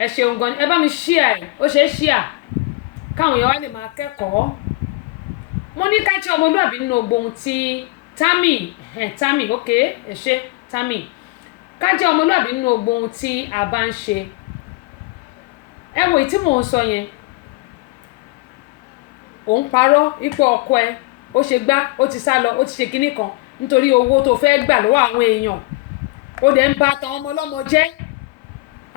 ẹ ṣeun gan ẹ bá mi share ó ṣe é share káwọn èèyàn wá lè máa kẹ́kọ̀ọ́ mo ní ká jẹ́ ọmọlúwàbí nínú ohun tí Tammy ok ẹ ṣe Tammy ká jẹ́ ọmọlúwàbí nínú ohun tí a bá ń ṣe ẹ wo tí mò ń sọ yẹn òun parọ́ ipò ọkọ ẹ ó ṣe gbá ó ti sá lọ ó ti ṣe kinní kan nítorí owó tó fẹ́ gbà lọ́wọ́ àwọn èèyàn ó dẹ̀ ń bá tàwọn ọmọ ọlọ́mọ jẹ́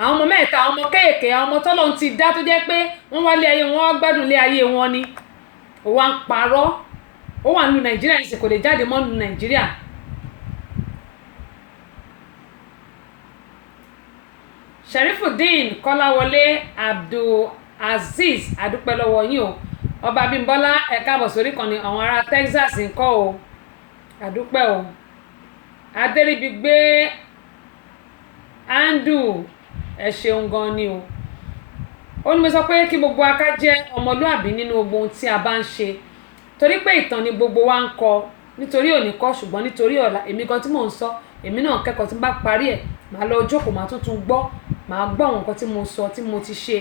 àwọn ọmọ mẹ́ta àwọn ọmọ kéèké àwọn ọmọ tọ́lọ́run ti dá tó jẹ́ pé wọ́n wálé ayé wọn wá gbádùn lé ayé wọn ni ó wá ń parọ́ ó wà nínú Nàìjíríà ní kò lè jáde mọ́ nínú Nàìjíríà Sherifuddin Kọ́láwọlé Abdulaziz adúpẹ́ lọ́wọ́ yín o ọba Bímbọ́lá ẹ káàbọ̀ sórí kan ní àwọn ará Texas ńkọ́ o adúpẹ́ o Adéríbigbé Andrew ẹ ṣeun gan ni o ó ní mo sọ pé kí gbogbo aká jẹ́ ọmọlúàbí nínú gbogbo ohun tí a bá ń ṣe torí pé ìtàn ni gbogbo wa ń kọ nítorí òní kọ́ ṣùgbọ́n nítorí ọ̀la èmi gan tí mò ń sọ èmi náà kẹ́kọ̀ọ́ tí n bá parí ẹ̀ màá lọ jókòó màá tuntun gbọ́ màá gbọ́ àwọn nǹkan tí mo sọ tí mo ti ṣe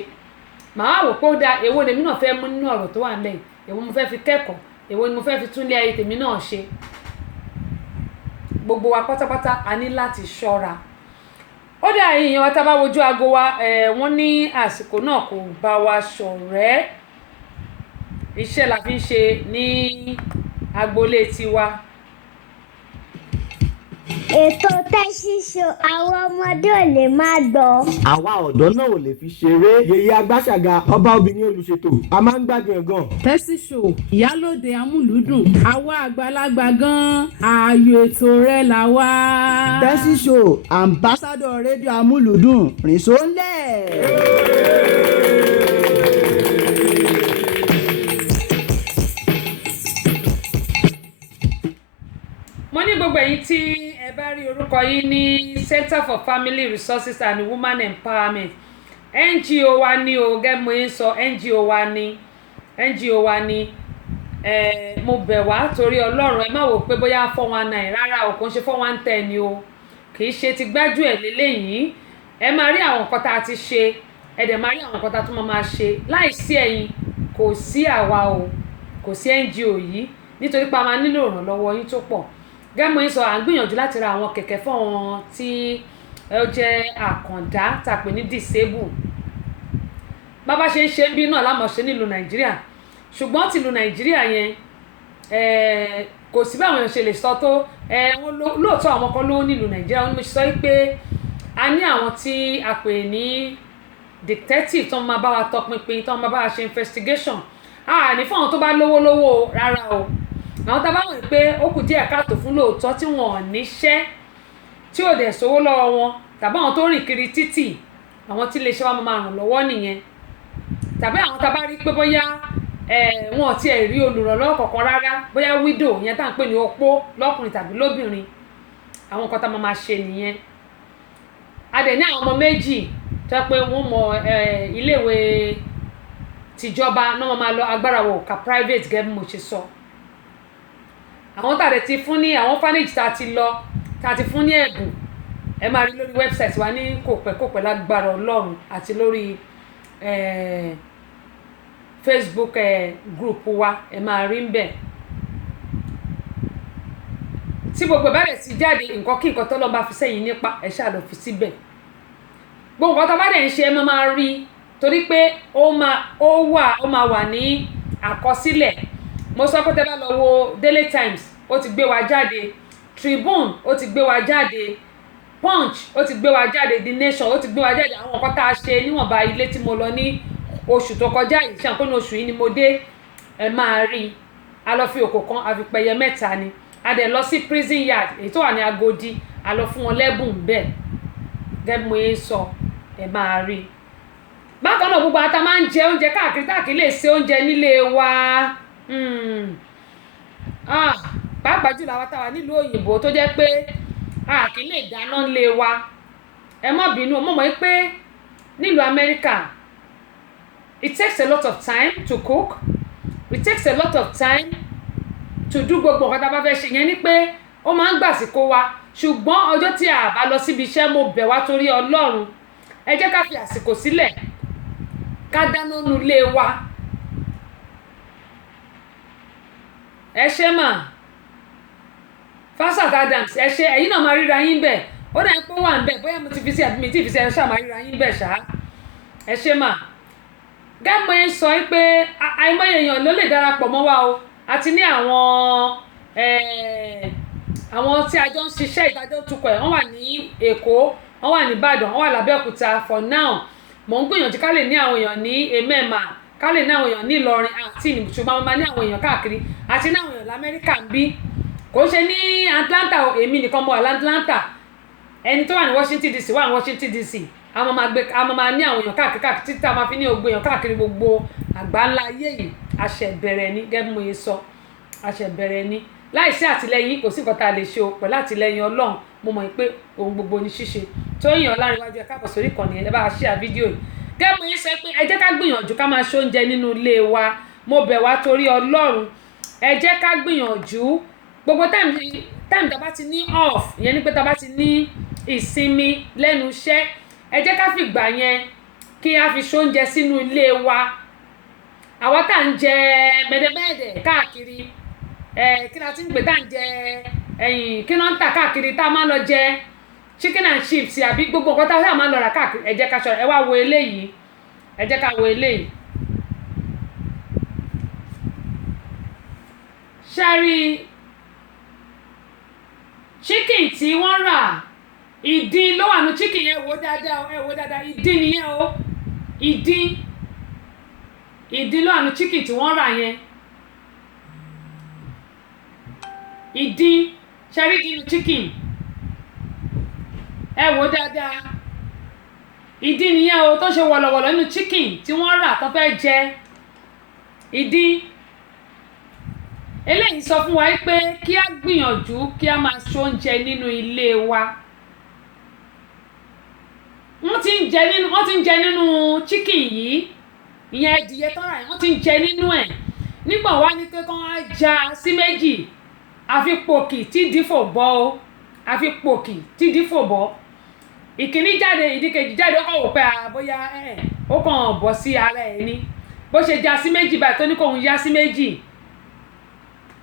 màá wò pé ó dáa èwo lèmi náà fẹ́ mú nínú ọ̀rọ̀ tó wà lẹ́yìn èwo mo fẹ́ fi kẹ́kọ̀ọ́ èwo ni mo fẹ́ fi túnlé ayé tèmi náà ṣe gbogbo wa pátápátá a ní láti ṣọ́ra ó dà èèyàn wa tá a bá wojú aago wa wọ́n ní àsìkò náà kò bá wa ṣọ̀rẹ́ iṣẹ́ la fi ń ṣe ní agboolé tiwa. Ètò Tẹ́sí Show àwọn ọmọdé ò lè máa gbọ́. Àwa ọ̀dọ́ náà ò lè fi ṣeré. Yèyé Agbáṣàga ọba obìnrin olùṣètò a máa ń gbádùn ẹ̀ gan. Tẹ́sí Show ìyálòde amúlùúdùn àwa àgbàlagbà gan ààyò ètò rẹ̀ là wá. Tẹ́sí Show ambassador rédíò amúlùúdùn rìn sóńlẹ̀. Mo ní gbogbo ẹ̀yin tí ẹ bá rí orúkọ yín ní Center for Family Resources and Women Empowerment NGO wa ni o gẹ́gẹ́ mo ń sọ NGO wa ni mo bẹ̀ wá torí Ọlọ́run ẹ má wò pé bóyá 419 rárá o kò ń ṣe 410 ni o kì í ṣe ti gbájú ẹ̀ lélẹ́yìn ẹ máa rí àwọn nǹkan tá a ti ṣe ẹ dẹ̀ máa rí àwọn nǹkan tá a tún máa ṣe láìsí ẹ̀yin kò sí àwa o kò sí NGO yìí nítorí pé a máa nílò ìrànlọ́wọ́ yín tó pọ̀ gẹ́gẹ́ mo ń sọ à ń gbìyànjú láti ra àwọn kẹ̀kẹ́ fún wọn tí ó jẹ́ àkàndá tàpé ní disable bàbá ṣe ń ṣe ń bí náà lámọ̀ṣe nílùú Nàìjíríà ṣùgbọ́n tìlú Nàìjíríà yẹn kò sí báwọn èèyàn ṣe lè sọ tó wọn lóòótọ́ àwọn kan ló nílùú Nàìjíríà wọn ni mo ṣe sọ pé a ní àwọn tí a pè ní detective tó máa bá wa tọpinpin tó máa bá wa ṣe investigation ní fún àwọn tó bá lówó rárá o àwọn tá a bá wọ̀n pé ó kù díẹ̀ káàtó fún lóòótọ́ tí wọ́n ò níṣẹ́ tí ò dẹ̀ sówó lọ́wọ́ wọn tàbí àwọn tó rìn kiri títì àwọn tí iléeṣẹ́ wa máa ràn lọ́wọ́ nìyẹn tàbí àwọn tá a bá rí pé bóyá wọn ò tiẹ̀ rí olùrànlọ́wọ́ kankan rárá bóyá widow yẹn tá à ń pè ní opó lọ́kùnrin tàbí lóbìnrin àwọn nǹkan tá a máa ṣe nìyẹn a dẹ̀ ní àwọn ọmọ méjì tó pé wọ́n mọ iléèwé tìjọba náà máa lọ agbára wọ̀ ká private gẹ́gẹ́ bí mo ṣe sọ àwọn tàdé ti fún ní àwọn orphanage tá a ti fún ní ẹ̀bùn ẹ máa rí lórí website wa ní kòpẹ́kòpẹ́ lágbára Ọlọ́run àti lórí Facebook group wa ẹ máa rí ń bẹ̀ tí gbogbo ìbẹ̀rẹ̀ sí jáde nǹkan kí nǹkan tó lọ́ bá fi sẹ́yìn nípa ẹ ṣáà lọ fi síbẹ̀ gbogbo nǹkan tó bá dẹ̀ ń ṣe ẹ máa rí torí pé ó máa wà ní àkọsílẹ̀ mo sọ pé tẹ́ bá lọ wo Daily Times ó ti gbé wa jáde Tribune ó ti gbé wa jáde Punch ó ti gbé wa jáde The Nation ó ti gbé wa jáde àwọn nǹkan tá a ṣe níwọ̀nba ilé tí mo lọ ní oṣù tó kọjá yìí ṣe àpò ní oṣù yìí ni mo dé ẹ máa rí a lọ fi òkò kan a fi pẹyẹ mẹ́ta ni a dẹ̀ lọ sí prison yard èyí tó wà ní Agodi a lọ fún wọn lẹ́bùn bẹ́ẹ̀ gẹ́gẹ́ mo yẹn sọ ẹ máa rí bákan náà gbogbo ata máa ń jẹ oúnjẹ káàkiri lè ṣe oúnjẹ nílé wa pàápàá jùlọ àwọn táwa nílùú òyìnbó tó jẹ́ pé a kì í lè dáná nílé wa ẹ má bínú mo mọ̀ pé nílùú Amẹ́ríkà it takes a lot of time to cook it takes a lot of time to do gbogbo nǹkan tá a bá fẹ́ ṣe yẹn ni pé ó máa ń gbàsíkò wa ṣùgbọ́n ọjọ́ tí a bá lọ síbi iṣẹ́ mo bẹ̀ wá torí Ọlọ́run ẹ jẹ́ ká fi àsìkò sílẹ̀ ká dáná nu ilé wa. ẹ ṣé mà Fasat Adams, ẹ ṣé, ẹ̀yin náà máa ríra yín bẹ̀, ó dà ń pé wà ń bẹ̀, bóyá mo ti fi sí àbí mi ti fi sí, ẹ ṣáà máa ríra yín bẹ̀ ṣá. ẹ ṣé mà. Gámọ̀ ẹ sọ pé àìmọye èèyàn ló lè darapọ̀ mọ́ wa o, àti ní àwọn tí a jọ ń ṣiṣẹ́ ìdájọ́ tukọ̀ ẹ̀, wọ́n wà ní Èkó, wọ́n wà ní Ìbàdàn, wọ́n wà l'Abẹ́òkúta. For now mò ń gbìyànjú ká lè ní àwọn èèyàn ní Emema, ká lè ní àwọn èèyàn ní Ìlọrin àti ṣùgbọ́n mo máa ní àwọn èèyàn káàkiri àti ní àwọn èèyàn l'Amẹ́ríkà ń bí, kò ṣe ní Atlanta èmi nìkan mo wà l'Atlanta, ẹni tó wà ní Washington DC wà ní Washington DC. a máa ní àwọn èèyàn káàkiri títí a máa fi ní gbogbo èèyàn káàkiri gbogbo àgbáńlá ayé yìí. àṣẹ̀bẹ̀rẹ̀ ni gẹ́gẹ́ bí mo yẹ sọ, àṣẹ̀bẹ̀rẹ̀ ni, láìsí àtìlẹ́yìn kò sí nǹkan tá a lè ṣe o, pẹ̀lú àtìlẹ́yìn Ọlọ́run mo mọ̀ pé ohun gbogbo ní ṣíṣe. Tóyìn Ọlárìnwájú, ẹ káàbọ̀ sórí ìkànnì ẹ bá a share fídíò yìí. Gẹ́gẹ́ bí mo yẹ sọ pé ẹ jẹ́ ká gbìyànjú ká máa ṣe oúnjẹ nínú ilé wa, mo bẹ̀ wá torí Ọlọ́run, ẹ jẹ́ ká gbìyànjú gbogbo time tá bá ti ní off, ìyẹn ni pé tá bá ti ní ìsinmi lẹ́nu iṣẹ́, ẹ jẹ́ ká fi gbà yẹn kí a fi ṣoúnjẹ sínú ilé wa. àwa tá ń jẹ mẹ́dẹ̀mẹ́dẹ̀ káàkiri, kí la ti ń pè tá ń jẹ kí ló ń tà káàkiri tá a máa lọ jẹ chicken and chips àbí gbogbo nǹkan tá a máa lọ rà káàkiri, ẹ jẹ́ ká ṣọ́ra. ẹ wá wo eléyìí, ẹ jẹ́ ká wo eléyìí. ṣáàrí chicken tí wọ́n rà, ìdin ló wà nù chicken yẹn, wò dáadáa, ẹ wò dáadáa, ìdin nìyẹn o, ìdin ló wà nù chicken tí wọ́n rà yẹn, ìdin, ṣẹ́rí nínú chicken, ẹ wò dáadáa, ìdin nìyẹn o tó ṣe wọ̀lọ̀wọ̀lọ̀ nínú chicken tí wọ́n rà tó fẹ́ jẹ, ìdin. eléyìí sọ fún wa pé kí a gbìyànjú kí a máa ṣoúnjẹ nínú ilé wa. wọ́n ti ń jẹ nínú chicken yìí, ìyẹn ẹdìyẹ tọ́ra yìí wọ́n ti ń jẹ nínú ẹ̀. nígbà wá ní pé kán á já sí méjì, àfi pòkì tí dífò bọ́ o, àfi pòkì tí dífò bọ́. ìkíní jáde ìdíkejì jáde, ó kàn wò pé bóyá ó kàn bọ́ sí ara ẹ̀ ni, bó ṣe já sí méjì báyìí tó ní kóun yá sí méjì,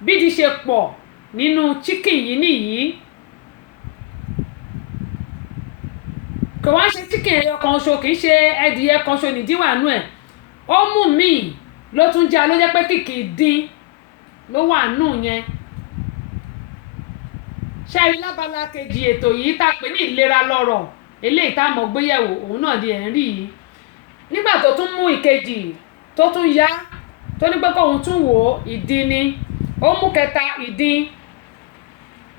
bídí ṣe pọ̀ nínú chicken yìí nìyí. kò wá ṣe chicken ẹyọ kan ṣo, kì í ṣe ẹdìyẹ kan ṣo nìdíwà nú ẹ̀, ó mú míì ló tún já, ló jẹ́ pé kìkì dín ló wà nù yẹn. ṣáàrí lábala kejì ètò yìí tá a pè ní ìlera lọ́rọ̀, eléyìí tá a mọ̀ gbéyẹ̀wò òun náà di ẹ̀ ń rí yìí. nígbà tó tún mú ìkejì tó tún yá, tó ní pé kóun tún wò ó, ìdin ni, ó mú kẹta, ìdin.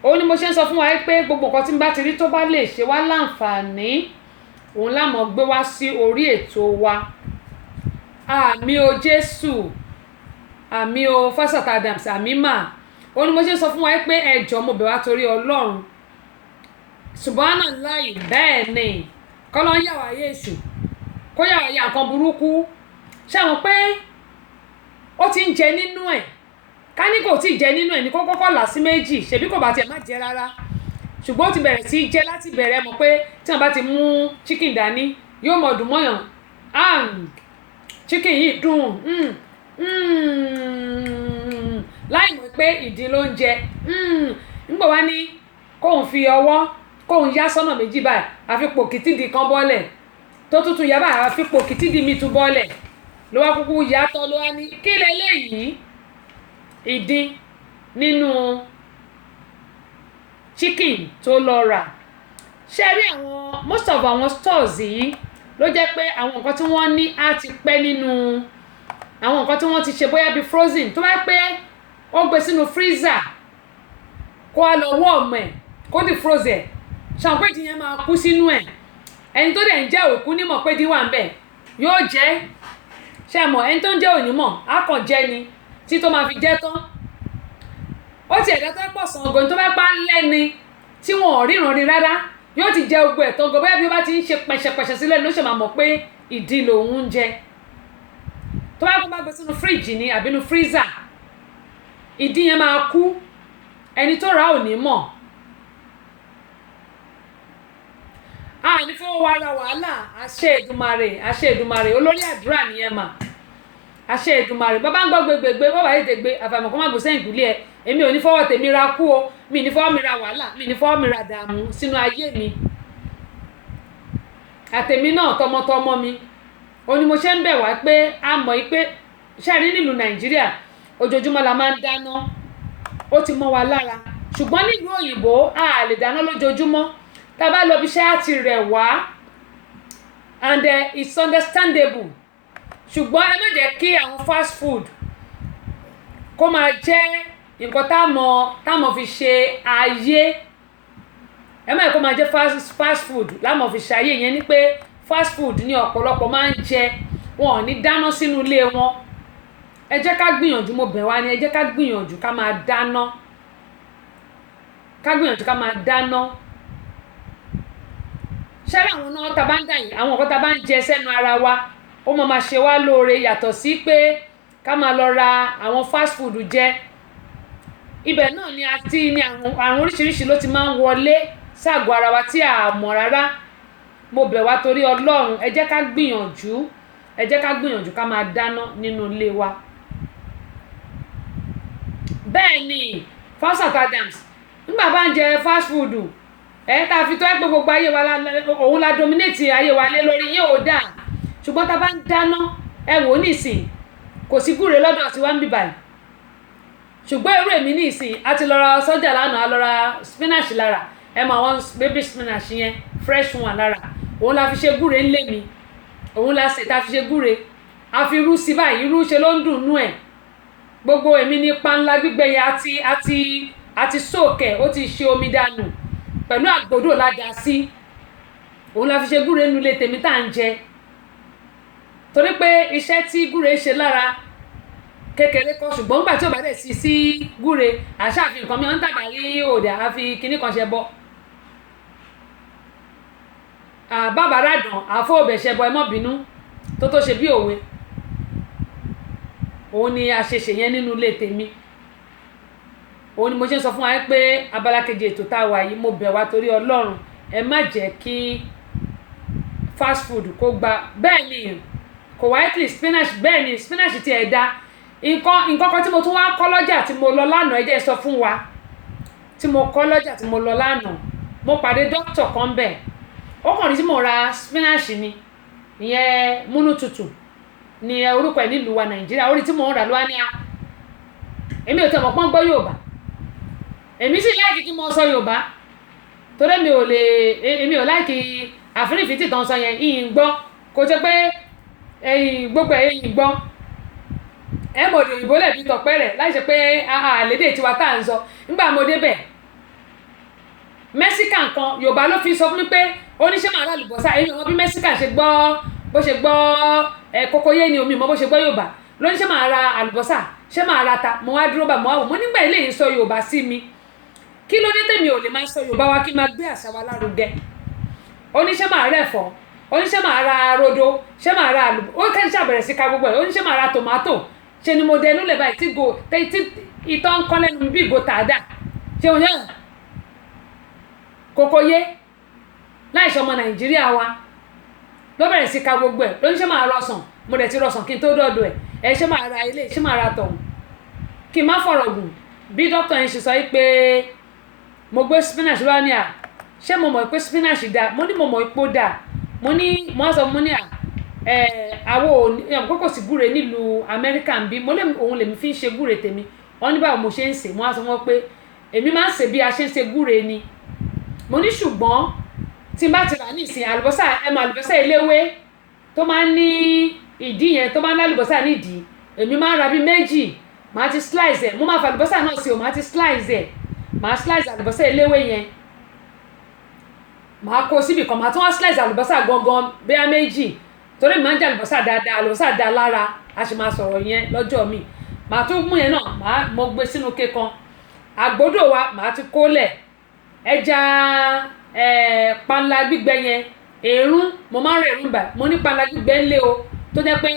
òun ni mo ṣe ń sọ fún wa pé gbogbo nǹkan tí n bá ti rí tó bá lè ṣe wá láǹfààní, òun la máa gbé wá sí orí ètò wa. àmì o Jésù, àmì o Fasat Adams, àmì mà. òun ni mo ṣe ń sọ fún wa pé ẹ jọ̀ọ́ mo bẹ̀ wá torí Ọlọ́run, Subhanallah, bẹ́ẹ̀ ni kọ́lọ́ ń yà wá yé èṣù, kó yà wá yà nǹkan burúkú. ṣé àwọn pé ó ti ń jẹ nínú ẹ̀, ká ní kò tí ì jẹ nínú ẹ̀ ní kó kọ́kọ́ là sí méjì, ṣebí kò bá tiẹ̀ má jẹ rárá, ṣùgbọ́n ó ti bẹ̀rẹ̀ sí í jẹ láti bẹ̀rẹ̀, mọ̀ pé tí wọ́n bá ti mú chicken dání yóò mọ̀ dùn mọ́yàn. chicken yìí dùn, láì mọ̀ pé ìdin ló ń jẹ. nígbà wá ní kóun fi ọwọ́ kóun yá sọ́nà méjì báyìí, àfipò kìtìdì kan bọ́lẹ̀, tó tútù yá báyìí àfipò kìtìdì mi tún bọ́lẹ̀, ló wá kúkú yàtọ̀, ló wá ní kí leléyìí, ìdin nínú chicken tó lọ rà. ṣe rí àwọn most of àwọn stores yìí ló jẹ́ pé àwọn nǹkan tí wọ́n ní á ti pẹ́ nínú àwọn nǹkan tí wọ́n ti ṣe bóyá bíi frozen, tó bá pé ó gbé sínú freezer kó a lọ warm ẹ̀ kó di frozen, ṣàǹpé ìdí yẹn máa kú sínú ẹ̀. ẹni tó dẹ̀ ń jẹ́ òkú nímọ̀ pé díwà ń bẹ̀ yóò jẹ́, ṣe mọ̀ ẹni tó ń jẹ́ onímọ̀ á kàn jẹ́ ni tí tó máa fi jẹ́ tán. ó ti ẹ̀dá tó pọ̀ sàn ògùn tó bá pa lẹ́ni tí wọn ò ríran rí rárá, yóò ti jẹ ogbó ẹ̀ tán gan, bóyá bí ó bá ti ń ṣe pẹ̀ṣẹ̀pẹ̀ṣẹ̀ sílẹ̀ ló ṣe máa mọ̀ pé ìdin lòun ń jẹ. tó bá kó bá gbé sínú fíríjì ni àbí nínú freezer, ìdin yẹn máa kú, ẹni tó rà ò ní mọ̀. a ní fún wa ra wàhálà àṣẹ Èdùmàrè olórí àdúrà nìyẹn mà àṣẹ Èdùmàrè bàbá ń gbọ́ gbẹgbẹgbẹ bàbá yìí tẹgbẹ àfàìmọ̀ kó má gbé sẹ́yìn ìkúlẹ̀ ẹ̀ èmi ò ní fọwọ́ tèmi ra kú o mi ní fọwọ́ mi ra wàhálà mi ní fọwọ́ mi ra dààmú sínú ayé mi àtèmi náà tọmọtọmọ mi ó ní mo ṣe ń bẹ̀ wá pé a mọ̀ yí pé ṣáàrí nílùú Nàìjíríà ojoojúmọ́ la máa ń dáná ó ti mọ́ wa lára ṣùgbọ́n nílùú òyìnbó a lè dáná lójoojúmọ́ tá a bá lọ bí iṣẹ́ á ti rẹ̀ wá and it's understandable ṣùgbọ́n ẹ má jẹ́ kí àwọn fast food kó máa jẹ́ nǹkan táwọn fi ṣe ayé ẹ má jẹ́ kó máa jẹ́ fast food láwọn fi ṣe ayé yẹn ni pé fast food ní ọ̀pọ̀lọpọ̀ máa ń jẹ wọn ò ní dáná sínú ilé wọn ẹ jẹ́ ká gbìyànjú mo bẹ̀ wá ní ẹ jẹ́ ká gbìyànjú ká máa dáná ṣẹ́rẹ́ àwọn náà tá a bá ń dà yìí àwọn nǹkan tá a bá ń jẹ sẹ́nu ara wa ó máa ṣe wá lóore yàtọ̀ sí pé ká máa lọ ra àwọn fast food jẹ ibẹ̀ náà ni ní àrùn oríṣiríṣi ló ti máa ń wọlé ságọ́ ara wa tí a mọ̀ rárá mo bẹ̀ wá torí Ọlọ́run ẹ jẹ́ ká gbìyànjú ká máa dáná nínú ilé wa bẹ́ẹ̀ ni Falsat Adams nígbà bá ń jẹ fast food tá a fi tó ẹ pé gbogbo ayé wa òun la dominate ayé wa lé lórí yẹn ò dáa ṣùgbọ́n tá a bá ń dáná ẹ wò ó nísìn kò sí gúre lọ́dọ̀ tí wọ́n ń bì báyìí ṣùgbọ́n irú èmi nísìn a ti lọ ra sọ́jà lánàá a lọ ra spinach lára ẹ mọ àwọn baby spinach yẹn fresh one lára òun la fi ṣe gúre ńlé mi òun la ṣe tá a fi ṣe gúre a fi irú sí báyìí irú ṣe ló ń dùn nú ẹ̀ gbogbo èmi ní panla gbígbẹ yẹn àti sóòkè ó ti ṣe omi dànù pẹ̀lú àgbòdo ládàá sí òun la fi ṣe gúre nulẹ̀ tèmi tá à ń jẹ torí pé iṣẹ́ tí gúre ṣe lára kékeré kan ṣùgbọ́n nígbà tí ò bá dẹ̀ sí gúre àṣàfihàn kan mi ọ̀ ń tàgbà rí òde àfi kinní kan ṣe bọ́ bàbá ràdàn àfọ òbẹ̀ ṣe bọ ẹ mọ́ bínú tó ṣe bí òwe òun ni àṣeṣe yẹn nínú ilé tèmi òun ni mo ṣe ń sọ fún wa pé abala kejì ètò tá a wà yìí mo bẹ̀ wá torí Ọlọ́run ẹ má jẹ́ kí fast food kó gba bẹ́ẹ̀ ni kò wáyé tí spinach bẹ́ẹ̀ ni spinach ti ẹ̀ dá nǹkan kan tí mo tún wá kọ́ lọ́jà tí mo lọ lánàá ẹ jẹ́ sọ fún wa tí mo kọ́ lọ́jà tí mo lọ lánàá mo pàdé dókítà kan bẹ̀ ó kàn ní tí mo ra spinach ni ìyẹn múnú tutù ní orúkọ ẹ̀ nílùú wa Nàìjíríà orí tí mo ń rà ló wá ní a èmi ò tẹ̀ mọ̀ pọ́n gbọ́ Yorùbá èmi sì láìkí kí mo sọ Yorùbá torí èmi ò láìkí àfírífìtì tán sọ yẹn ìyìn gbọ́ kò jẹ́ pé gbogbo ẹ̀yìn gbọ́ ẹ mọ̀ òdì òyìnbó lẹ̀bi tọ̀pẹ́ rẹ̀ láì ṣe pé àlédè tiwa tá à ń sọ nígbà mo débẹ̀ Mexican kan Yorùbá ló fi sọ fún mi pé oníṣẹ́ màá rà lùbọ́sà èmi wọn bí Mexican ṣe gbọ́ bó ṣe gbọ́ kókóyé ni omi mọ́ bó ṣe gbọ́ Yorùbá lóníṣẹ́ màá ra àlùbọ́sà ṣé màá ra ta mo wá dúró bá mo wá wò mo nígbà ilé yìí sọ Yorùbá sí mi kí ló dé tèmi ò lè máa sọ Yorùbá wa kí n máa gbé àṣà wa lárugẹ oníṣẹ́ máa rẹ̀ fọ́ oníṣẹ́ máa ra rodo ṣé máa ra àlùbọ́ ó kẹ́ ń ṣàbẹ̀rẹ̀ sí ka gbogbo ẹ̀ oníṣẹ́ máa ra tòmátò ṣe ni mo dẹnu lẹ̀ báyìí tí ìtọ́ ń kọ́ lẹ́nu bí ìgò tàdá ṣé o yẹn kókó yé láìsọ ọmọ Nàìjíríà wa ló bẹ̀rẹ̀ sí ka gbogbo ẹ̀ lóníṣẹ́ máa rọsàn mo dẹ̀ ti rọsàn kí n tó dọ̀dọ̀ ẹ̀ ṣé máa ra ilé ṣé máa ra tọ̀hún kí n má fọ̀rọ̀ gùn bí dókítà yẹn ṣe sọ pé mo gbé spinach lọ́wọ́ ní à ṣé mo mọ̀ pé spinach dà mo ní mo mọ̀ ipò dà mo á sọ mo ní à àwọ̀ kókò sí gúre nílùú Amẹ́ríkà ń bí mo lè òun lèmi fi ń ṣe gúre tèmi wọ́n ní báwo mo ṣe ń sè mo á sọ wọ́n pé èmi máa ń sè bí a ṣe ń ṣe gúre ni mo ní ṣùgbọ́n tí n bá ti rà ní ìsìn àlùbọ́sà àlùbọ́sà eléwé tó máa ń ní ìdí yẹn tó máa ń ní àlùbọ́sà nídìí èmi máa ń ra bí méjì màá ti slice ẹ̀ mo máa fa àlùbọ́sà náà sí o màá ti slice ẹ̀ màá slice àlùbọ́sà eléwé yẹn màá kó síbì kan màá tún wá slice àlùbọ́sà gangan bẹ́ẹ̀ méjì torí mi máa ń jẹ àlùbọ́sà dáadáa àlùbọ́sà dáa lára a sì máa sọ̀rọ̀ yẹn lọ́jọ́ mi màá tún mú yẹn náà mo gbé sínú ké kan àgbódò wa màá ti kólẹ̀ ẹja panla gbígbẹ yẹn èrún mo máa ń rẹ̀ èrún bà mo ní panla gbígbẹ ńlẹ̀ o tó jẹ́ pé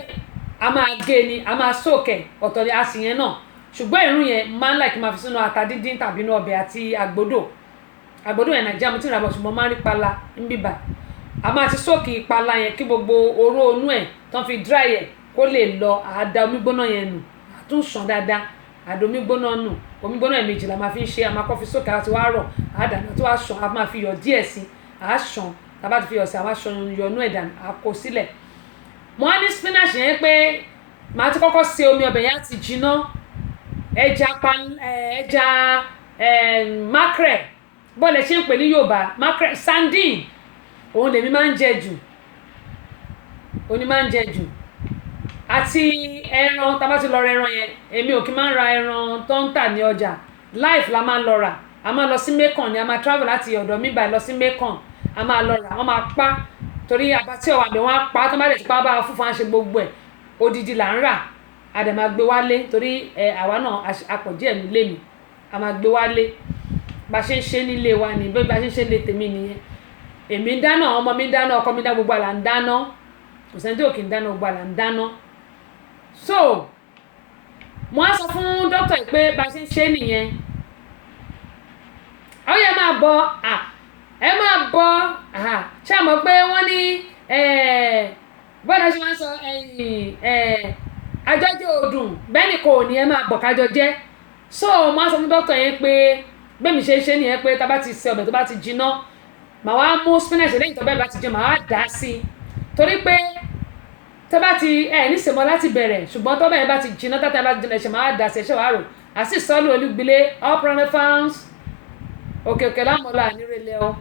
a máa gé ni a máa sókè ọ̀tọ̀ ni a sì yẹn náà ṣùgbọ́n èrún yẹn máa ń láìkí máa fi sínú ata díndín tàbí inú ọbẹ̀ àti àgbódò yẹn Nàìjíríà mo ti rà bọ̀ ṣùgbọ́n máa ń rí panla ń bíbà a máa ti sóòkì ìpala yẹn kí gbogbo oró inú ẹ̀ tán fi dry ẹ̀ kó lè lọ. Àá omi gbóná yẹn nù, àtún ṣàn dáadáa, àdó omi gbóná nù. Omi gbóná ẹ̀mejì la máa fi ń ṣe, a máa kọ́ fi sóòkì àti wá rọ̀, àdànù tó wá ṣàn, a máa fi iyọ̀ díẹ̀ sí, àá ṣàn, tá bá ti fi iyọ̀ sí, àá ṣàn yọnú ẹ̀ dànù, àá kó sílẹ̀. Mo wá ní spinach yẹn pé màá ti kọ́kọ́ se omi ọbẹ̀ yẹn á ti jiná. Ẹja mackerel, bọ́ọ̀lù ṣe ń pè ní Yorùbá, mackerel sardine, òun lèmi máa ń jẹ jù, àti ẹran. Tá bá ti lọ ra ẹran yẹn, èmi ò kí máa ń ra ẹran tó ń tà ní ọjà, live la máa ń lọ rà. A máa lọ sí Mekong ni, a máa travel láti ọ̀dọ̀ mi báyìí lọ sí Mekong, a máa lọ rà, wọ́n máa pa, torí Abattoir wà bẹ́ẹ̀, wọ́n á pa tó bá dẹ̀ ti pa bá fúnfún ṣe gbogbo ẹ̀, odidi là ń rà, a dẹ̀ máa gbé wálé, torí àwa náà apọ̀ díẹ̀ nílé mi, a máa gbé wálé. Bá ṣe ń ṣe nílé wa ni, bá ṣe ń ṣe nílé tèmi nìyẹn. Èmi ń dáná, ọmọ mi ń dáná, ọkọ mi ń dáná, gbogbo àlà ń dáná, kò sẹ́ni tí ò kì í dáná, gbogbo àlà ń dáná. So mo á sọ fún dókítà yìí pé bá ṣe ń ṣe nìyẹn. Ó yẹ máa bọ̀, ẹ máa bọ̀, ṣé àmọ́ pé wọ́n ní bọ́dà ṣe máa ń sọ àjọjẹ òdùn bẹ́ẹ̀ ni kò ní ẹ máa bọ̀ kájọ jẹ́. So mo á sọ fún dókítà yẹn pé bẹ́ẹ̀ mi ṣe ń ṣe nìyẹn pé tá bá ti ṣe ọbẹ̀ tó bá ti jiná, màá wá mú spinach lẹ́yìn tó bẹ́ẹ̀ bá ti jẹ, màá wá dà á sí, torí pé tó bá ti ní sèmọ́ láti bẹ̀rẹ̀, ṣùgbọ́n tó bẹ́ẹ̀ bá ti jiná, tátà bá ti jiná, ẹ̀ṣẹ̀ máa dà sí, ẹ̀ṣẹ̀ wàá rò, àti sọ́ọ̀lù Olúgbilé up round farms òkè lámọ́lá nírẹ̀lẹ̀ o.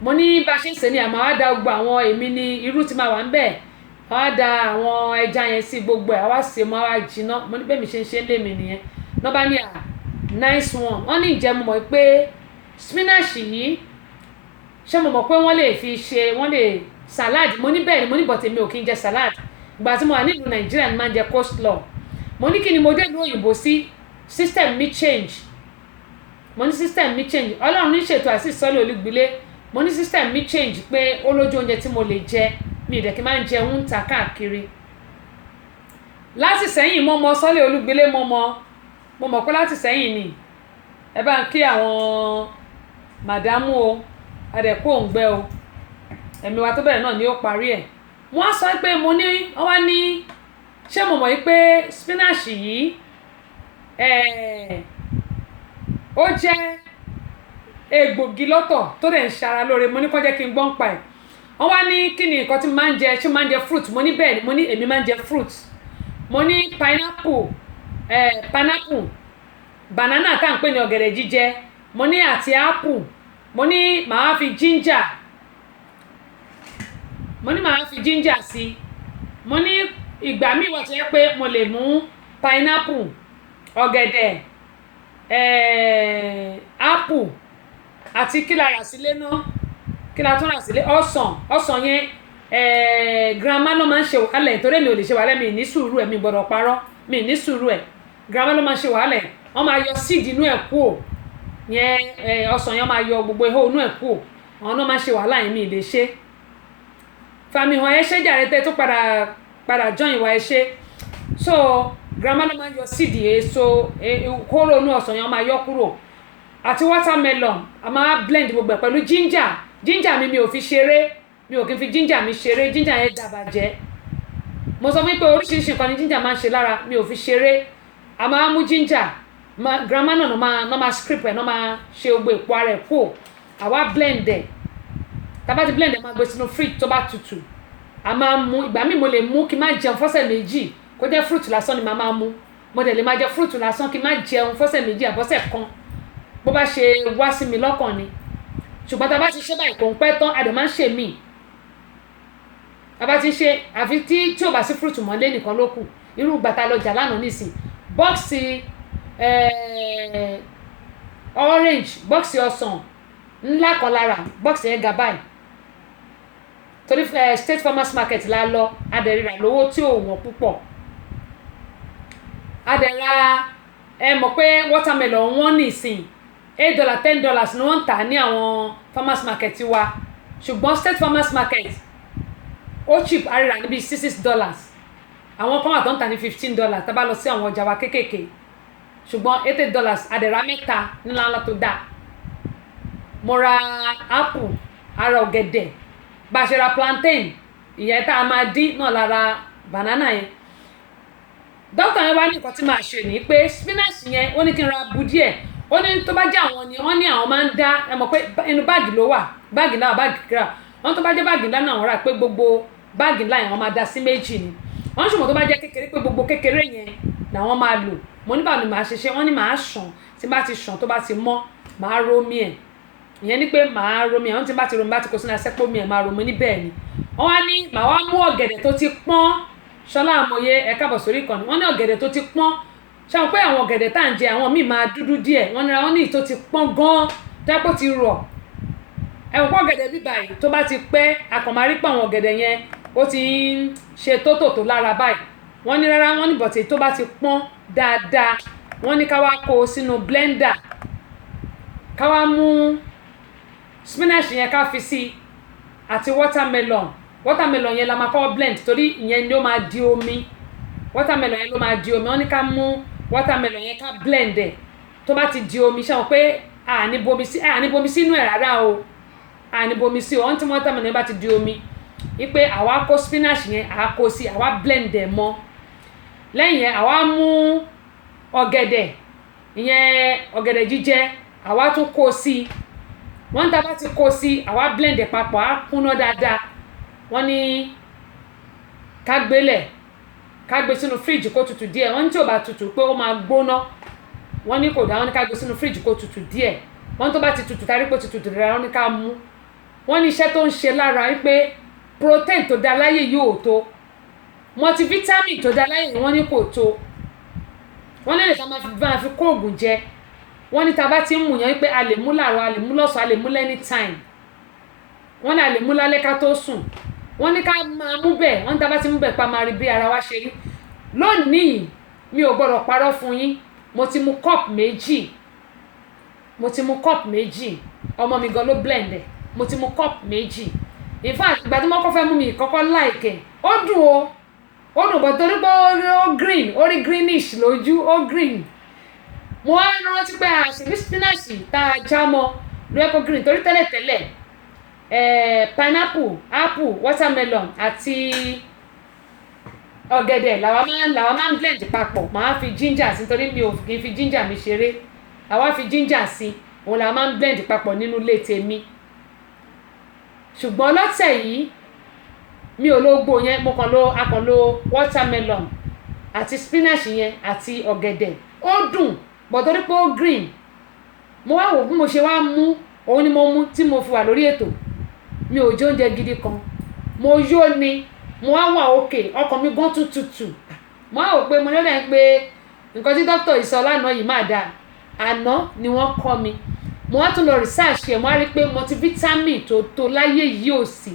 Mo ní bá ṣe ń sè ní àmọ́ wá da gbogbo àwọn èmi ní irú tí máa wà ń bẹ̀, wá da àwọn ẹja yẹn sí gbogbo ẹ̀, wá sè mọ́ wá jiná. Mo ní bẹ́ẹ̀ mi ṣe ń ṣe ń lé mi nìyẹn. Nọ́bá ní nice one, wọ́n ní ìjẹ́ mo mọ̀ pé spinach yìí ṣé mo mọ̀ pé wọ́n lè fi ṣe, wọ́n lè salad. Mo ní bẹ́ẹ̀ ni, mo ní bọ̀tẹ̀ mi ò kí ń jẹ salad. Ìgbà tí mo wà nílùú Nàìjíríà ni máa ń jẹ coleslaw. Mo ní kí ni mo dé ìlú òyìnbó sí, system mi change. Mo ní system mi change, Ọlọ́run ní ṣètò àti ìsọ́lẹ̀ Olúgbilé. Mo ní system mi change pé ó lójú oúnjẹ tí mo lè jẹ, mi ìdẹ̀kí máa ń jẹun ń ta káàkiri. Láti sẹ́yìn mo mọ sọ́lẹ̀ Olúgbilé, mo mọ̀ pé láti sẹ́yìn ni. Ẹ bá ń kí àwọn màdámù o, adẹ̀kú òǹgbẹ o, ẹ̀mí wa tó bẹ̀rẹ̀ náà ni ó parí ẹ̀. Wọ́n á sọ pé mo ní, wọ́n wá ní ṣé mo mọ̀ pé spinach yìí ó jẹ́ egbògi lọ́tọ̀ tó dẹ̀ ń ṣara lóore. Mo ní kó jẹ́ kí n gbọ́n pa ẹ̀. Wọ́n wá ní kí ni nǹkan tí mo máa ń jẹ, ṣé mo máa ń jẹ fruit. Mo ní bẹ́ẹ̀ ni, mo ní èmi máa ń jẹ fruit. Mo ní pineapple, banana tá à ń pè ní ọ̀gẹ̀dẹ̀ jíjẹ, mo ní àti apple, mo ní màá fi ginger, sí. Mo ní ìgbà míì wọ́n ti yẹ pé mo lè mú pineapple, ọ̀gẹ̀dẹ̀, apple àti kí la rà sílé náà, kí la tún rà sílé, ọsàn yẹn grandma ló máa ń ṣe wàhálà ẹ̀, torí mi ò lè ṣe wàhálà ẹ̀, mi ní sùúrù ẹ̀, mi gbọ́dọ̀ parọ́, mi ní sùúrù ẹ̀. Grandma ló máa ń ṣe wàhálà ẹ̀, wọ́n máa yọ seed inú ẹ̀ kúò yẹn, ọsàn yẹn máa yọ gbogbo ihò inú ẹ̀ kúò, àwọn náà máa ṣe wàhálà yẹn, mi lè ṣe. Fàmìhàn ẹ ṣe jàre tẹ́ tó padà join ìwà ẹ ṣe. So grandma ló máa ń yọ seed èso kóró inú ọsàn yẹn máa yọ kúrò, àti watermelon a máa blend gbogbo ẹ̀ pẹ̀lú ginger mi ò fi ṣeré, mi ò kí n fi ginger mi ṣeré, ginger yẹn dàbàjẹ́. Mo sọ fún yín pé oríṣiríṣi nǹkan ni ginger máa ń ṣe lára, mi ò fi ṣeré. A máa mú ginger, grandma náà ló máa scrape ẹ̀, ló máa ṣe gbogbo èpo ara ẹ̀ kúò, àwa blend ẹ̀. Tá bá ti blend ẹ̀ máa gbé sínú fridge tó bá tutù. A máa mú, ìgbà míì mo lè mú kí n má jẹun fọ́sẹ̀ méjì, kó jẹ́ fruit lásán ni màá mú. Mo dẹ̀ lè máa jẹ fruit lásán kí n má jẹun fọ́sẹ̀ méjì àbọ́sẹ̀ kan, bó bá ṣe wá sí mi lọ́kàn ni. Ṣùgbọ́n tá bá ti ṣe báyìí kò ń pẹ́ tán, a dẹ̀ máa ń ṣe míì. Tá bá ti ṣe, àfi tí ò bá sí fruit mọ́lé nìkan ló kù. Irú ìgbà tá a lọ jà lánàá nísìn, bọ́ọ̀sì orange, bọ́ọ̀sì ọsàn ńlá kan lára, bọ́ọ̀sì yẹn ga báyìí. Torí State Farmers Market la lọ, a dẹ̀ rà lówó tí ò wọ́n púpọ̀. A dẹ̀ ra, mọ̀ pé watermelon wọ́n nísìn $8 $10 ni wọ́n ń tà ní àwọn farmers market wa, ṣùgbọ́n State Farmers Market ó cheap, a rà níbi $6. Àwọn kan wà tó ń tà ní $15 tá bá lọ sí àwọn ọjà wa kéékèèké, ṣùgbọ́n $8 a dẹ̀ ra mẹ́ta ńláńlá tó dáa. Mo ra apple, a ra ọ̀gẹ̀dẹ̀, bá a ṣe ra plantain ìyẹn tá a máa dín náà lára banana yẹn dókítà yẹn wá ní nǹkan tí màá ṣe ní pé spinach yẹn ó ní kí n ra bu díẹ̀ ó ní tó bá jẹ́ àwọn ni wọ́n ní àwọn máa ń dá ẹ mọ̀ pé inú báàgì ló wà báàgì náà báàgì kíra wọ́n tó bá jẹ́ báàgì ńlá náà wọ́n rà pé gbogbo báàgì ńlá yẹn wọ́n máa dá sí méjì ni wọ́n ṣùgbọ́n tó bá jẹ́ kékeré pé gbogbo kékeré yẹn làwọn máa lò mo ní báwo ni màá ṣe ṣe wọ́n ní màá ṣàn tí bá ti ṣàn tó bá ti mọ́ màá rómi ẹ̀ ìyẹn ni pé màá rómi ẹ̀ wọ́n ti bá ti rómi bá ti kó sínú asẹ́pọ̀ mi ẹ̀ máa rómi níbẹ̀ ni wọ́n wá ní màá wá mú ọ̀gẹ̀dẹ̀ tó ti pọ́n ṣọlá àmọye ẹ káàbọ̀ sórí ìkànnì wọ́n ní ọ̀gẹ̀dẹ̀ tó ti pọ́n ṣáà pé àwọn ọ̀gẹ̀dẹ̀ tá à ń jẹ àwọn míì máa dúdú díẹ̀ wọ́n ní ní tó ti pọ́n gan-an tẹ́pọ̀ ti rọ̀ ẹ̀wọ̀n pọ̀ ọ̀gẹ̀dẹ̀ bíbà yìí tó bá ti pẹ́ akọ̀márí pọ̀ àwọn ọ̀gẹ̀dẹ̀ yẹn ó ti ń ṣe tótò tó lára báyìí wọ́n ní rárá wọ́n ní bọ̀tẹ̀ tó bá ti pọ́n dáadáa wọ́n ní ká wá kó o sínú blender ká wá mú spinach yẹn ká fi sí àti watermelon yẹn la máa kọ́ blend torí ìyẹn ni ó máa di omi watermelon yẹn ló máa di omi wọ́n ní ká mú watermelon yẹn ká blend ẹ̀ tó bá ti di omi ṣe wọn pé àní bomi sínú ẹ̀ rárá o àní bomi sí o wọ́n tí watermelon yẹn bá ti di omi wípé àwa kó spinach yẹn àwa kó sí àwa blend ẹ̀ mọ́ lẹ́yìn yẹn àwa mú ọ̀gẹ̀dẹ̀ ìyẹn ọ̀gẹ̀dẹ̀ jíjẹ àwa tún kó sí wọ́n tá bá ti kó sí àwa blend ẹ̀ papọ̀ á kúnná dáadáa wọ́n ní ká gbé sínú fíríjì kó tutù díẹ̀ wọ́n ní tí ò bá tutù pé ó máa gbóná wọ́n ní kò dá wọ́n ní ká gbé sínú fíríjì kó tutù díẹ̀ wọ́n tó bá ti tutù tarí pé tutù dára wọ́n ní ká mú wọ́n ní iṣẹ́ tó ń ṣe lára wípé protein tó dá láyé yóò tó multivitamin tó dá láyé wọ́n ní kò tó wọ́n lè ká máa fi kó oògùn jẹ wọ́n ní tá bá ti ń mú yẹn wípé a lè mú láàárọ̀ a lè mú lọ́sàn-án a lè mú anytime wọ́n ní a lè mú lálẹ́ ká tó sùn wọ́n ní ká máa mú bẹ́ẹ̀ wọ́n ní tá bá ti mú bẹ́ẹ̀ pa máa rí bí ara wa ṣe rí lónìí mi ò gbọ́dọ̀ parọ́ fún yín mo ti mu cup méjì ọmọ mi gan ló blend ẹ̀ mo ti mu cup méjì in fact ìgbà tí mo kọ́ fẹ́ mú mi kọ́kọ́ like ó dùn bọ́ torí pé ó green ó rí greenish lójú ó green mo wá rántí pé àṣírí spinach tá a já mọ́ ló yẹ kó green torí tẹ́lẹ̀tẹ́lẹ̀ pineapple apple watermelon àti ọ̀gẹ̀dẹ̀ làwa máa ń blend papọ̀ màá fi ginger sí torí mi ò kì í fi ginger mi ṣeré àwa fi ginger sí òun làwa máa ń blend papọ̀ nínú ilé tèmi ṣùgbọ́n lọ́tẹ̀ yìí mi ò lo gbò yẹn mo kàn lo watermelon àti spinach yẹn àti ọ̀gẹ̀dẹ̀ ó dùn bọ̀ torí pé ó green mo wá wò bí mo ṣe wá mú òun ni mo mú tí mo fi wà lórí ètò mi ò jẹ oúnjẹ gidi kan mo yó ni mo wá wà òkè ọkàn mi gan tutù mo wá wò pé mo lọ́dọ̀ pé nǹkan tí dókítà ìsọ lánàá yìí máa dáa àná ni wọ́n kọ́ mi mo wá tún lọ research ẹ̀ mo wá rí pé multivitamin tó láyé yìí ò sí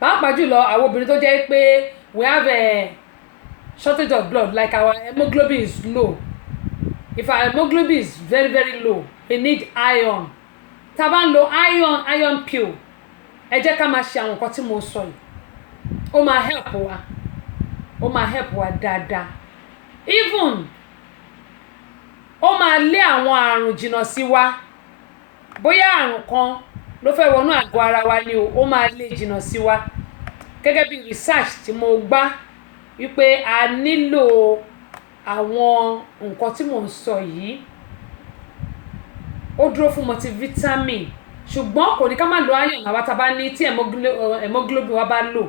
pàápàá jùlọ àwọn obìnrin tó jẹ́ pé we have a shortage of blood like our hemoglobin is low if our hemoglobin is very very low we need iron tá a bá ń lo iron pill ẹ jẹ́ ká máa ṣe àwọn nǹkan tí mo sọ yìí ó máa help wa dáadáa even ó máa lé àwọn àrùn jìnnà sí wa bóyá àrùn kan ló fẹ́ wọnú àgọ́ ara wa ni ó máa lé jìnnà sí wa gẹ́gẹ́ bí research tí mo gbá wípé a nílò àwọn nǹkan tí mò ń sọ yìí ó dúró fún multivitamin ṣùgbọ́n kò ní ká má lo iron àwa tá a bá ní tí hemoglobin wa bá lò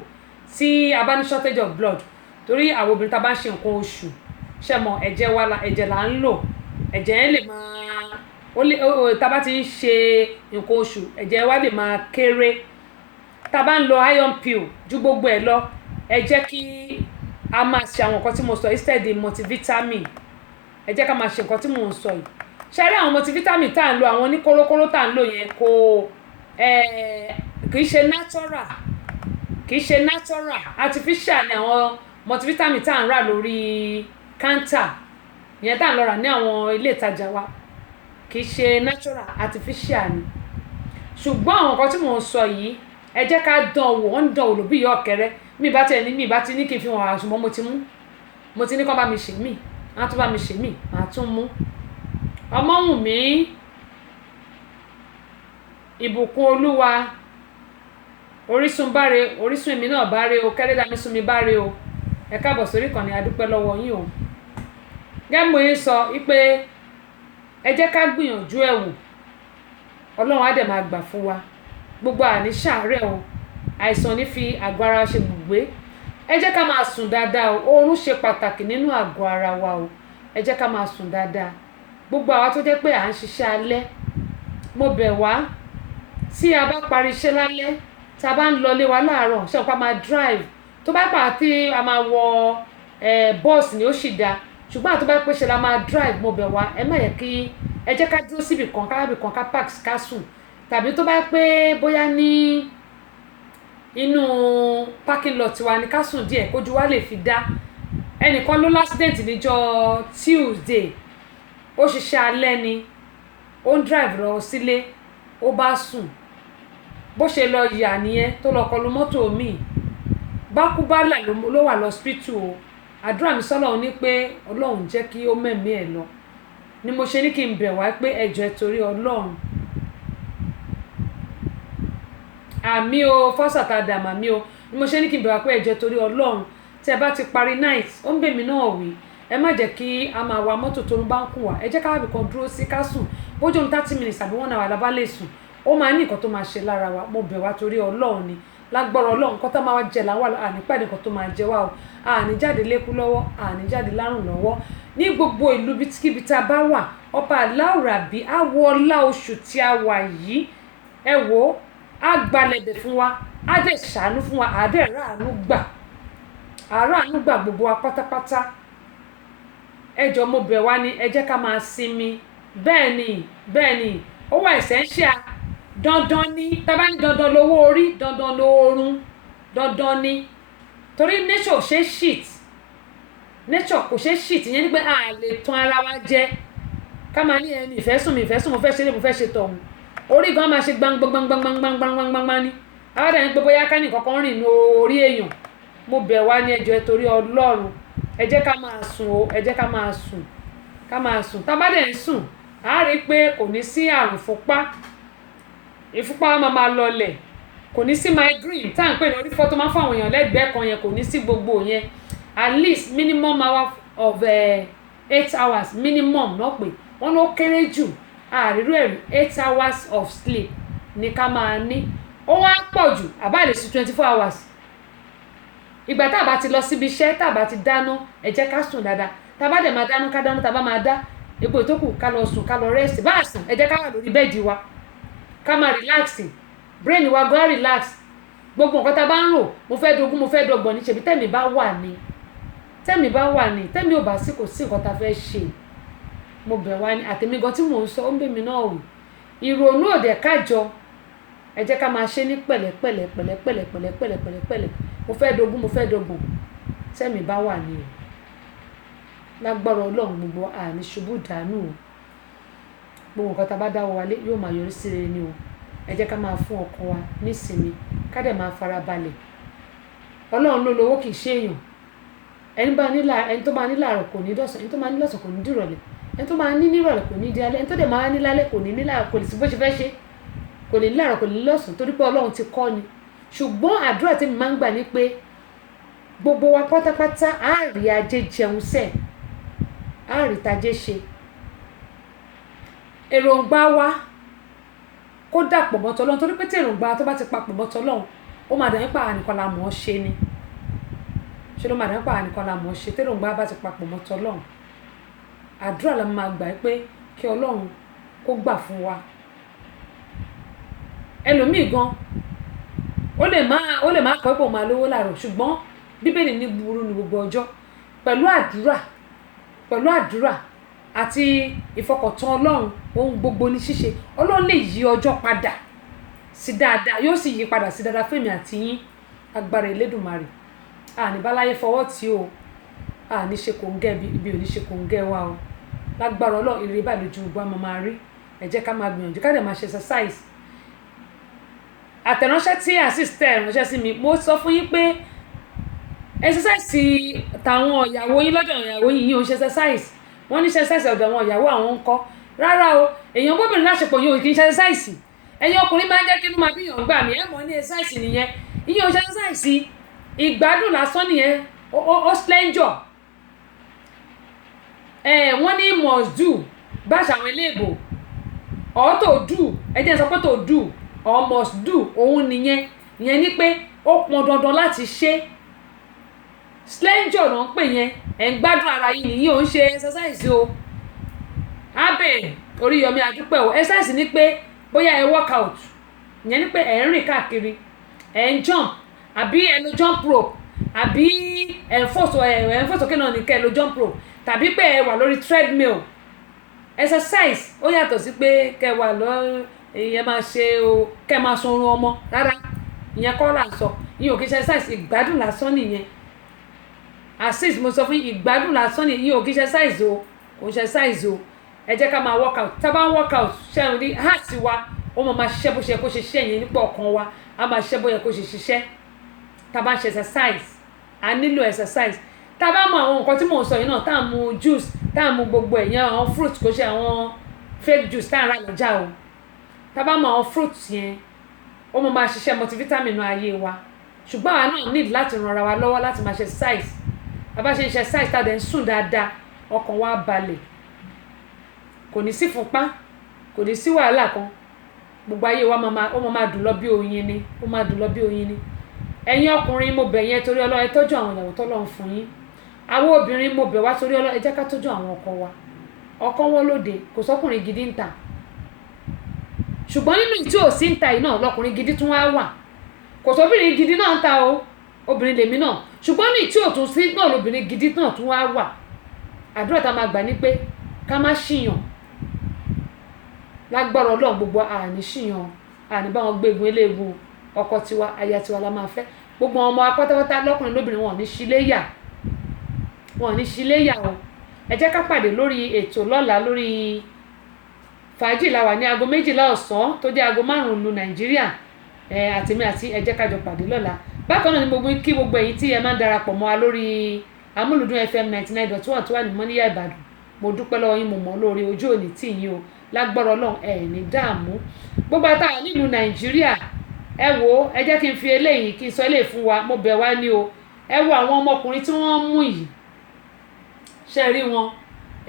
tí a bá ní shortage of blood torí àwọn obìnrin tá a bá ń ṣe nǹkan oṣù ṣẹ̀mọ̀ ẹ̀jẹ̀ là ń lò ẹ̀jẹ̀ yẹn lè máa tá a bá ti ń ṣe nǹkan oṣù ẹ̀jẹ̀ wa lè máa kéré tá a bá ń lo iron pill ju gbogbo ẹ̀ lọ ẹ jẹ́ kí a máa ṣe àwọn nǹkan tí mo sọ instead of multivitamin ẹ jẹ́ ká máa ṣe nǹkan tí mo ń sọ yìí ṣe rí àwọn multivitamin tá à ń lo àwọn oníkórókóró tá à ń lò yẹn kì í ṣe natural artificial ni àwọn multivitamin tá à ń rà lórí counter ìyẹn tá à ń lọ rà ní àwọn ilé ìtajà wa kì í ṣe natural artificial ni ṣùgbọ́n àwọn nǹkan tí mò ń sọ yìí ẹ jẹ́ ká dán wò wọ́n ń dán wò ló bí ìyá ọ̀kẹ́rẹ́ mi bá ti ní kí n fi wọn àṣùmọ́ mo ti ní kọ́ bá mi ṣe mí wọ́n á tún bá mi ṣe mí màá tún mú Ọmọ́wùnmí Ìbùkún Olúwa Orísun báre, Orísun èmi náà báre o, kẹ́lẹ́dà mi sún mi báre o. Ẹ káàbọ̀ sórí ìkànnì, a dúpẹ́ lọ́wọ́ yín o. Gẹ́gẹ́ mo yín sọ wípé ẹ jẹ́ ká gbìyànjú ẹ̀ wò, Ọlọ́run á dẹ̀ máa gbà fún wa. Gbogbo àní ṣàárẹ̀ o, àìsàn ní fi àgọ́ ara ṣe gbùgbé. Ẹ jẹ́ ká máa sùn dáadáa o, oorun ṣe pàtàkì nínú àgọ́ ara wa o. Ẹ jẹ́ ká máa sùn dáadáa. Gbogbo àwa tó jẹ́ pé à ń ṣiṣẹ́ alẹ́, mo bẹ̀ wá, tí a bá parí iṣẹ́ lálẹ́, tí a bá ń lọlé wa láàárọ̀, ṣé ọ̀pá máa drive, tó bá pàá tí a máa wọ bọ́ọ̀sì ni ó sì dáa, ṣùgbọ́n àti tó bá pé ṣe la máa drive, mo bẹ̀ wá, ẹ má yẹ kí ẹ jẹ́ ká dúró síbì kan ká park ká sùn, tàbí tó bá pé bóyá ní inú parking lot wa ni ká sùn díẹ̀ kójú wa lè fi dá. Ẹnìkan ló l'accident níjọ́ Tuesday, ó ṣiṣẹ́ alẹ́ ni, ó ń drive lọ sílé, ó bá sùn, bó ṣe lọ yà nìyẹn tó lọ kọlu mọ́tò míì, bákúbálà ló wà lọ́sípítù o. Àdúrà mi sọ́lọ́run ní pé Ọlọ́run jẹ́ kí ó mẹ̀mí ẹ̀ lọ, ni mo ṣe ní kí n bẹ̀ wá pé ẹ jọ̀ọ́ torí Ọlọ́run. Àmì o, fọ́sàtàdà màmí o, ni mo ṣe ní kí n bẹ̀ wá pé ẹ jọ̀ọ́ torí Ọlọ́run, tí ẹ bá ti parí night, ó ń bẹ̀ mí náà wí, ẹ má jẹ́ kí a máa wa mọ́tò tó ń bá ń kùn wá, ẹ jẹ́ ká wábì kan dúró sí ká sùn, bójú ní 30 minutes àbí 1 hour la bá lè sùn, ó máa ní nǹkan tó máa ṣe lára wa. Mo bẹ̀ wá torí Ọlọ́run ni, lágbára Ọlọ́run nǹkan tá máa wá jẹ láwà àní pàdé nǹkan tó máa jẹ wá o, àní jáde lékú lọ́wọ́, àní jáde lárùn lọ́wọ́, ní gbogbo ìlú bíkíbi tá a bá wà. Ọba aláwùrábí á wọ ọlá oṣù tí a wà yìí, ẹ wò ó, á gbalẹ̀dẹ̀ fún wa, á dẹ̀ ṣàánú fún wa, á dẹ̀ ráàánú gbà gbogbo wa pátápátá. Ẹ jọ̀ọ́ mo bẹ̀ wá ni, ẹ jẹ́ ká máa sinmi. Bẹ́ẹ̀ ni ó wà essential, dandan ni, tá bá ní dandan lówó orí, dandan lóorun, dandan ni, torí nature ò ṣe shit, nature kò ṣe shit, ìyẹn ní pé a lè tàn ara wa jẹ ká máa ní ẹni ìfẹ́ sùn, mo fẹ́ ṣe lé, mo fẹ́ ṣe tọ̀hún, orí gan máa ṣe gbangbangbangbangbangbangbangban ni, àwọn dẹ̀ ní pé bóyá ká ní kankan rìn ní orí èèyàn. Mo bẹ̀ wá ní ẹ jọ̀ọ́ torí Ọlọ́run, ẹ jẹ́ ká máa sùn o, ẹ jẹ́ ká máa sùn, tá bá dẹ̀ ń sùn, a rí pé kò ní sí àrùn ìfúnpá máa lọlẹ̀, kò ní sí migraine tá à ń pè ní orí fọ́ tó máa ń fún àwọn èèyàn lẹ́gbẹ̀ẹ́ kan yẹn, kò ní sí gbogbo yẹn. At least minimum hour of 8 hours minimum náà pé wọ́n ló kéré jù, àrírú ẹ̀rí 8 hours of sleep ní ká máa ní. Ó wá pọ̀ jù àbá lè sí 24 hours. Ìgbà tá a bá ti lọ síbi iṣẹ́, tá a bá ti dáná, ẹ jẹ́ ká sùn dáadáa, tá a bá dẹ̀ máa dáná ká dáná, tá a bá máa dá epo ìtókù ká lọ sùn, ká lọ rest. Bá a sùn, ẹ jẹ́ ká wà lórí bẹ́ẹ̀dì wa, ká máa relax, brain wa gan relax. Gbogbo nǹkan tá a bá ń rò, mo fẹ́ dogun, mo fẹ́ dọgbọ̀n ní, ṣebí tẹ́mi bá wà ní, tẹ́mi ò bá sí, kò sí nǹkan tá a fẹ́ ṣe. Mo bẹ̀ wá ní, àtẹ̀mí gan tí mò ń sọ, ó ń bẹ̀ mí náà wò, ìrònú òdẹ̀ kájọ, ẹ jẹ́ ká máa ṣe ní pẹ̀lẹ́pẹ̀lẹ́, mo fẹ́ dogun, mo fẹ́ dọgbọ̀n, tẹ́mi bá wà ní o. Lágbára Ọlọ́run gbogbo àní ṣubú dànù o, gbogbo nǹkan tá a bá dáwọ́ wálé yóò máa yọrí sí rere ni o. Ẹ jẹ́ ká máa fún ọkàn wa nísinmi, ká dẹ̀ máa fara balẹ̀. Ọlọ́run ló lówó kì í ṣe èèyàn, ẹni tó máa ní láàárọ̀ kò ní dọ̀sán, ẹni tó máa ní lọ́sàn kò ní dìrọ̀lẹ́, ẹni tó máa ní nírọ̀lẹ́ kò ní di alẹ́, ẹni tó dẹ̀ máa ní lálẹ́ kò ní ní láàárọ̀, kò lè sí bó ṣe fẹ́ ṣe, kò lè ní láàárọ̀ kò lè ní lọ́sàn, torí pé Ọlọ́run ti kọ́ ni. Ṣùgbọ́n àdúrà tí mi máa ń gbà ní pé gbogbo wa pátápátá á rí ajé jẹun sẹ́ẹ̀, á rí tajé ṣe, èròǹgbà wa kó dàpọ̀ mọ́ t'Ọlọ́run, torí pé tí èròǹgbà tó bá ti papọ̀ mọ́ t'Ọlọ́run, ó máa dàn nípa ànìkan la mọ̀ ọ́ ṣe ni, ṣe ló máa dàn nípa ànìkan la mọ̀ ọ́ ṣe, tí èròǹgbà bá ti papọ̀ mọ́ t'Ọlọ́run. Àdúrà la máa gbà pé kí Ọlọ́run kó gbà fún wa. Ẹlòmíì gan ó lè má kọ́ pé òun máa lówó láàárọ̀, ṣùgbọ́n Bíbélì ní burú ní gbogbo ọjọ́, pẹ̀lú àdúrà àti ìfọkàntán Ọlọ́run, ohun gbogbo ní ṣíṣe. Ọlọ́run lè yí ọjọ́ padà sí dáadáa, yóò sì yí padà sí dáadáa fún èmi àti yín, agbára Elédùmarè. Àní báláyé fọwọ́ tí o, àní ṣe kòńgẹ́ ibi ò ní ṣe kòńgẹ́ wa o. Lágbára Ọlọ́run, ire báyìí lójú gbogbo àmọ́ máa rí. Ẹ jẹ́ ká máa gbìyànjú, ká dẹ̀ máa ṣe exercise. Àtẹ̀ránṣẹ́ tí assistant ránṣẹ́ sí mi, mo sọ fún yín pé exercise tàwọn ìyàwó yín lọ́dọ̀ ìyàwó yín ò ṣe exercise, wọ́n ní exercise ọ̀dọ̀ àwọn ìyàwó àwọn ń kọ́. Rárá o, èèyàn bóbìnrin láṣepọ̀ yóò kì í ṣe exercise, ẹ̀yin ọkùnrin máa ń jẹ́ kí inú máa bí yàn gbà mí ẹ̀ mọ́ ní exercise nìyẹn ìyẹn ò ṣe exercise ìgbádùn lásán nìyẹn ó slender wọ́n ní must do báṣà àwọn eléèbò or to do ẹ jẹ́ sọ pé to do or must do òun nìyẹn ìyẹn ní pé ó pọn dandan láti ṣe slender náà ń pè yẹn ẹ̀ ń gbádùn ara yìí nìyí ò ń ṣe exercise o abẹ Oríyọmí adúpẹ́ o exercise ní pé bóyá ẹ workout ìyẹn ní pé ẹ ń rìn káàkiri ẹ ń jump àbí ẹ lo jump rope àbí ẹ ń fò sókè náà ní kẹ́ ẹ lo jump rope tàbí pé ẹ wà lórí treadmill exercise ó yàtọ̀ sí pé kẹ́ ẹ wà lọ ìyẹn máa ṣe o kẹ́ ẹ máa sunrun ọmọ rárá ìyẹn kọ́ là ń sọ ìyẹn ò kí ṣe exercise ìgbádùn lásán nìyẹn assist mo sọ fún ìgbádùn lásán nìyẹn ìyẹn ò kí ṣe exercise o kò ń ṣe exercise o ẹ jẹ́ ká máa workout tá a bá ń workout ṣẹ́yìn ní heart wa ó máa ṣiṣẹ́ bó ṣe kó ṣe ṣiṣẹ́ yẹn nípa ọkàn wa a máa ṣiṣẹ́ bó yẹ kó ṣe ṣiṣẹ́ tá a bá ń ṣe exercise a nílò exercise tá a bá mọ àwọn nǹkan tí mò ń sọ yìí náà tá a mu juice tá a mu gbogbo ẹ̀yẹn àwọn fruit kò ṣe àwọn fake juice tá a rà lọ́jà o tá a bá mọ àwọn fruit yẹn ó máa ṣiṣẹ́ multivitamin nínú ayé wa ṣùgbọ́n àwa náà need láti ran ara wa lọ́wọ́ láti máa ṣe exercise a bá ṣe ń ṣe exercise tá a dẹ̀ ń sùn dáadáa ọkàn wa balẹ̀ kò ní sí fúnpá kò ní sí wàhálà kan gbogbo ayé wa ó máa dùn lọ bí oyin ni ó máa dùn lọ bí oyin ni ẹ̀yin ọkùnrin mo bẹ̀ yẹn torí Ọlọ́run ẹ tọ́jú àwọn ìyàwó tọ́lọ́run fún yín àwọn obìnrin mo bẹ̀ wá torí Ọlọ́run ẹ jẹ́ ká tọ́jú àwọn ọkọ wa ọkọ wọn lóde kò sọ́kùnrin gidi ń ta ṣùgbọ́n nínú tí ò sí ń ta yìí náà lọkùnrin gidi tún wá wà kò sóbìnrin gidi náà ń ta o obìnrin lèmi náà ṣùgbọ́n ní tí ò tún sí náà lóbìnrin gidi náà tún wá wà àdúrà tá a máa gbà ní pé ká má ṣìyàn lágbára Ọlọ́run gbogbo àní ṣìyàn àní báwọn gbégun eléegun ọkọ tiwa aya tiwa la máa fẹ́ gbogbo ọmọ apátápátá lọ́kùnrin lóbìnrin wọn ò ní ṣíléyà o ẹ jẹ́ ká pàdé lórí ètò lọ́la lórí fàájì làwà ní aago 12 ọ̀sán tó jẹ́ aago 5 lu Nàìjíríà àtèmi àti ẹ jẹ́ ká jọ pàdé lọ́la bákan náà ni gbogbo kí gbogbo ẹ̀yin tí ẹ máa ń darapọ̀ mọ́ wa lórí Amúlùdún FM 99.1 tó wà ní Mọ́níyà Ìbàdàn mo dúpẹ́ lọ́wọ́ yín mo mọ̀ lórí ojú òní tì yín o lágbára Ọlọ́run ẹ̀ ní dààmú gbogbo àtàwọn nílùú Nàìjíríà ẹ wo ẹ jẹ́ kí n fi eléyìí kí n sọ eléyìí fún wa mo bẹ̀ wá ní o ẹ wo àwọn ọmọkùnrin tí wọ́n mú yìí ṣe rí wọn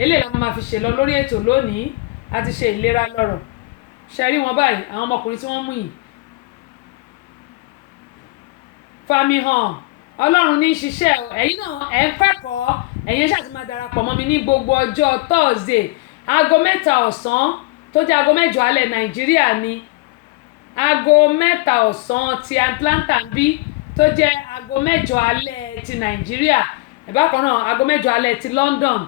eléyìí la máa fi ṣe lọ lórí ètò lónìí a ti ṣe ìlera lọ́rọ̀ ṣe rí wọn báyìí àwọn ọmọkùnrin tí wọ́n mú yìí fami hàn Ọlọ́run ní ṣiṣẹ́ ẹ̀yin náà ẹ̀ ń kẹ́kọ̀ọ́ ẹ̀yin ṣáà ti máa darapọ̀ mọ́ mi ní gbogbo ọjọ́ Thursday aago 3 ọ̀sán tó jẹ́ aago 8 alẹ́ Nàìjíríà ni aago 3 ọ̀sán ti Atlanta bí tó jẹ́ aago 8 alẹ́ ti Nàìjíríà bákan náà aago 8 alẹ́ ti London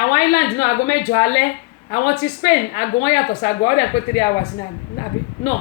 àwọn Ireland náà aago 8 alẹ́ àwọn ti Spain aago wọn yàtọ̀ sí aago ọ̀rẹ́ pé 3 hours náà